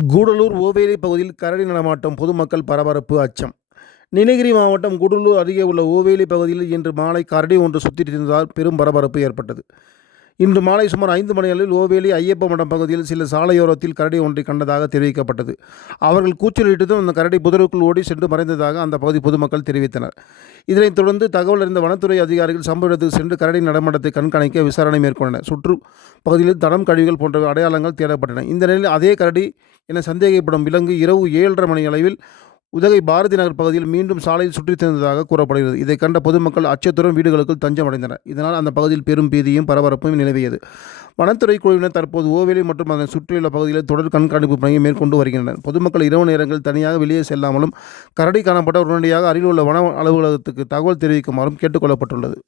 கூடலூர் ஓவேலி பகுதியில் கரடி நடமாட்டம் பொதுமக்கள் பரபரப்பு அச்சம். நீலகிரி மாவட்டம் கூடலூர் அருகே உள்ள ஓவேலி பகுதியில் இன்று மாலை கரடி ஒன்று சுற்றித் பெரும் பரபரப்பு ஏற்பட்டது. இன்று மாலை சுமார் ஐந்து மணிகளில் ஓவேலி ஐயப்ப மடம் பகுதியில் சில சாலையோரத்தில் கரடி ஒன்றை கண்டதாக தெரிவிக்கப்பட்டது. அவர்கள் கூச்சலிட்டதும் அந்த கரடி புதருக்குள் ஓடி சென்று மறைந்ததாக அந்த பகுதி பொதுமக்கள் தெரிவித்தனர். இதனைத் தொடர்ந்து தகவல் அறிந்த வனத்துறை அதிகாரிகள் சம்பவ இடத்துக்கு சென்று கரடி நடமாட்டத்தை கண்காணிக்க விசாரணை மேற்கொண்டனர். சுற்று பகுதியில் தடம் கழிவுகள் போன்ற அடையாளங்கள் தேடப்பட்டன. இந்த நிலையில் அதே கரடி என சந்தேகப்படும் விலங்கு இரவு ஏழரை மணி அளவில் உதகை பாரதி நகர் பகுதியில் மீண்டும் சாலையில் சுற்றித் திறந்ததாக கூறப்படுகிறது. இதை கண்ட பொதுமக்கள் அச்சத்துடன் வீடுகளுக்குள் தஞ்சம் அடைந்தனர் இதனால் அந்த பகுதியில் பெரும் பீதியும் பரபரப்பும் நிலவியது. வனத்துறை குழுவினர் தற்போது ஓவேலி மற்றும் அதன் சுற்றியுள்ள பகுதிகளில் தொடர் கண்காணிப்பு பணியை மேற்கொண்டு வருகின்றனர். பொதுமக்கள் இரவு நேரங்களில் தனியாக வெளியே செல்லாமலும் கரடி காணப்பட்ட உடனடியாக அருகில் உள்ள வன அலுவலகத்துக்கு தகவல் தெரிவிக்குமாறும் கேட்டுக்கொள்ளப்பட்டுள்ளது